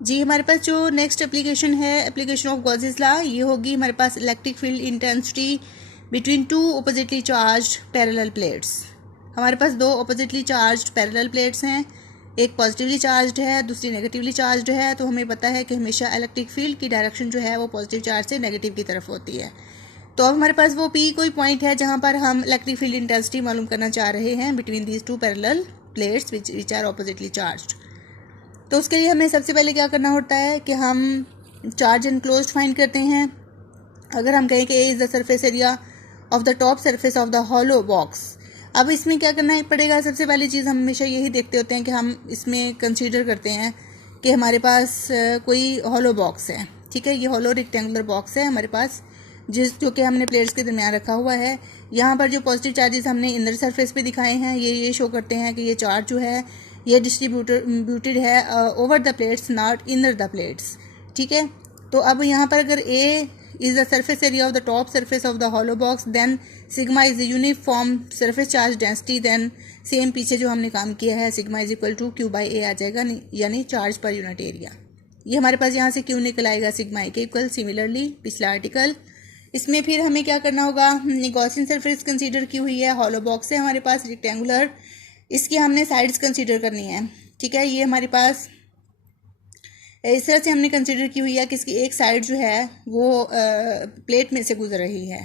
जी हमारे पास जो नेक्स्ट एप्लीकेशन है, एप्लीकेशन ऑफ गॉसेस लॉ, ये होगी हमारे पास electric field intensity between two oppositely charged parallel plates. हमारे पास दो ऑपोजिटली चार्ज्ड पैरेलल प्लेट्स हैं, एक पॉजिटिवली चार्ज्ड है, दूसरी नेगेटिवली चार्ज्ड है। तो हमें पता है कि हमेशा इलेक्ट्रिक फील्ड की डायरेक्शन जो है वो पॉजिटिव चार्ज से नेगेटिव की तरफ होती है। तो अब हमारे पास वो पी कोई पॉइंट है जहाँ पर हम इलेक्ट्रिक फील्ड इंटेंसिटी मालूम करना चाह रहे हैं between these two parallel plates which are oppositely charged. तो उसके लिए हमें सबसे पहले क्या करना होता है कि हम चार्ज एनक्लोज्ड फाइंड करते हैं। अगर हम कहें कि A is the surface area of the top surface of the hollow box, अब इसमें क्या करना पड़ेगा, सबसे पहली चीज़ हम हमेशा यही देखते होते हैं कि हम इसमें कंसीडर करते हैं कि हमारे पास कोई हॉलो बॉक्स है, ठीक है। ये हॉलो रेक्टेंगुलर बॉक्स है हमारे पास, जो कि हमने प्लेट्स के दरमियान रखा हुआ है। यहाँ पर जो पॉजिटिव चार्जेस हमने इनर सरफेस पे दिखाए हैं, ये शो करते हैं कि ये चार्ज जो है ये डिस्ट्रीब्यूटेड है over the plates, not inner the plates, ठीक है। तो अब यहाँ पर अगर A is the surface area of the top surface of the hollow box, then sigma is the uniform surface charge density, then same पीछे जो हमने काम किया है sigma is equal to q by A आ जाएगा, यानी चार्ज पर यूनिट एरिया। ये हमारे पास यहाँ से क्यू निकल आएगा सिग्मा ए के इक्वल। सिमिलरली पिछला आर्टिकल, इसमें फिर हमें क्या करना होगा, गॉसियन सरफेस कंसीडर की हुई है, हॉलो बॉक्स है हमारे पास रेक्टेंगुलर, इसकी हमने साइड्स कंसीडर करनी है, ठीक है। ये हमारे पास इस तरह से हमने कंसीडर की हुई है कि इसकी एक साइड जो है वो प्लेट में से गुजर रही है,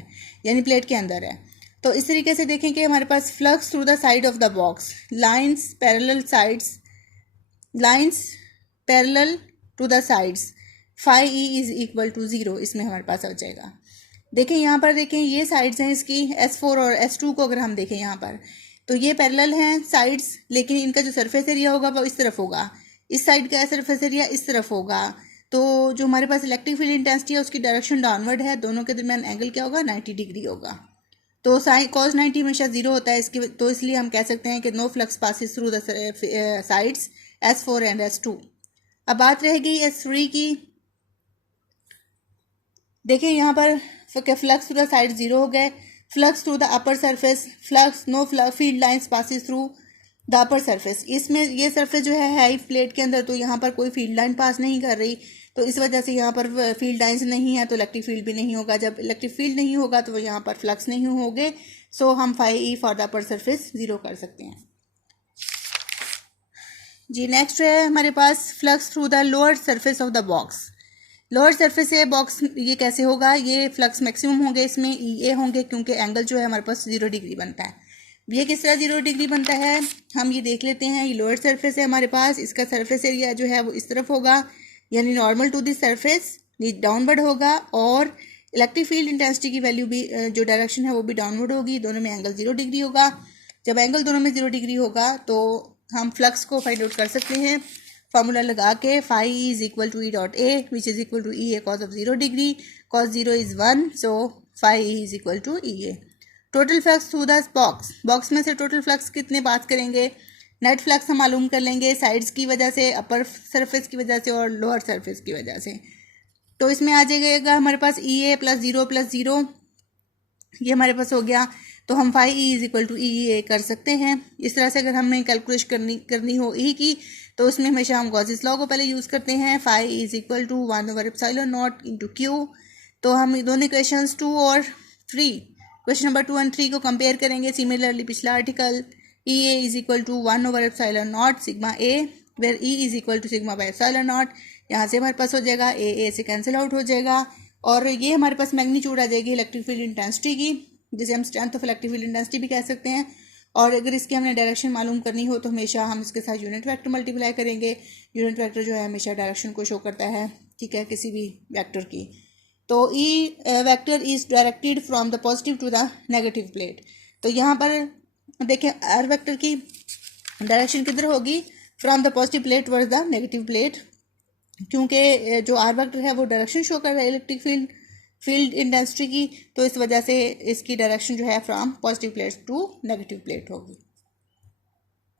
यानी प्लेट के अंदर है। तो इस तरीके से देखें कि हमारे पास flux through the side of the box, lines parallel sides, lines parallel to the sides, phi E is equal to 0, इसमें हमारे पास आ जाएगा। देखें यहाँ पर, देखें ये साइड्स हैं इसकी S4 और S2 को अगर हम देखें यहाँ पर, तो ये पैरेलल हैं साइड्स, लेकिन इनका जो सरफेस एरिया होगा वो इस तरफ होगा, इस साइड का सरफेस एरिया इस तरफ होगा। तो जो हमारे पास इलेक्ट्रिक फील्ड इंटेंसिटी है उसकी डायरेक्शन डाउनवर्ड है, दोनों के दरमियान एंगल क्या होगा, 90 डिग्री होगा। तो cos 90 हमेशा 0 होता है इसकी, तो इसलिए हम कह सकते हैं कि no flux passes through the sides S4 and S2। अब बात रहेगी S3 की। देखिए यहाँ पर फ्लक्स थ्रू द साइड 0 हो गए, flux through the upper surface, flux know field lines passes through the upper surface. इसमें ये सरफेस जो है प्लेट के अंदर, तो यहाँ पर कोई फील्ड लाइन पास नहीं कर रही, तो इस वजह से यहाँ पर फील्ड लाइंस नहीं है, तो इलेक्ट्रिक फील्ड भी नहीं होगा। जब इलेक्ट्रिक फील्ड नहीं होगा तो यहाँ पर फ्लक्स नहीं होंगे, सो हम phi E for the upper surface 0 कर सकते हैं। जी नेक्स्ट है हमारे पास flux through the lower surface of the box. Lower surface से बॉक्स ये कैसे होगा, ये फ्लक्स मैक्सिमम होंगे, इसमें ये होंगे क्योंकि एंगल जो है हमारे पास 0 डिग्री बनता है। ये किस तरह 0 डिग्री बनता है हम ये देख लेते हैं। ये लोअर सरफेस है हमारे पास, इसका सरफेस एरिया जो है वो इस तरफ होगा, यानी normal to this surface downward होगा, और इलेक्ट्रिक फील्ड इंटेंसिटी की वैल्यू भी जो डायरेक्शन है वो भी डाउनवर्ड होगी, दोनों में एंगल 0 डिग्री होगा। जब एंगल दोनों में 0 डिग्री होगा तो हम फ्लक्स को फाइंड आउट कर सकते हैं फार्मूला लगा के, phi is equal to E dot A which is equal to E A cos of 0 degree, cos 0 is 1, so phi is equal to E A. Total flux through the box में से total flux कितने बात करेंगे, net flux हम मालूम कर लेंगे sides की वजह से, अपर सरफेस की वजह से और लोअर सरफेस की वजह से। तो इसमें आ जाएगा हमारे पास ई ए प्लस 0, ये हमारे पास हो गया। तो हम phi E is equal to E A कर सकते हैं। इस तरह से अगर हमें कैलकुलेशन करनी हो ई की, तो उसमें हमेशा हम गॉसेस लॉ को पहले यूज़ करते हैं। Phi is equal to 1/ε0 into q. तो हम दोनों क्वेश्चंस 2 और 3, क्वेश्चन नंबर 2 और 3 को कंपेयर करेंगे। सिमिलरली पिछला article, E A is equal to 1/ε0 sigma A, where E is equal to sigma by ε0। यहाँ से हमारे पास हो जाएगा ए से कैंसिल आउट हो जाएगा, और ये हमारे पास मैग्नीट्यूड आ जाएगी इलेक्ट्रिक फील्ड इंटेंसिटी की, जिसे हम strength of electric field intensity भी कह सकते हैं। और अगर इसकी हमने डायरेक्शन मालूम करनी हो तो हमेशा हम इसके साथ यूनिट वेक्टर मल्टीप्लाई करेंगे। यूनिट वेक्टर जो है हमेशा डायरेक्शन को शो करता है, ठीक है, किसी भी वेक्टर की। तो E vector is directed from the positive to the negative plate. तो यहाँ पर देखें आर वेक्टर की डायरेक्शन किधर होगी, from the positive plate towards the negative plate, क्योंकि जो आर वेक्टर है वो डायरेक्शन शो कर रहा है इलेक्ट्रिक फील्ड इंटेंसिटी की, तो इस वजह से इसकी डायरेक्शन जो है from positive plate to negative plate होगी।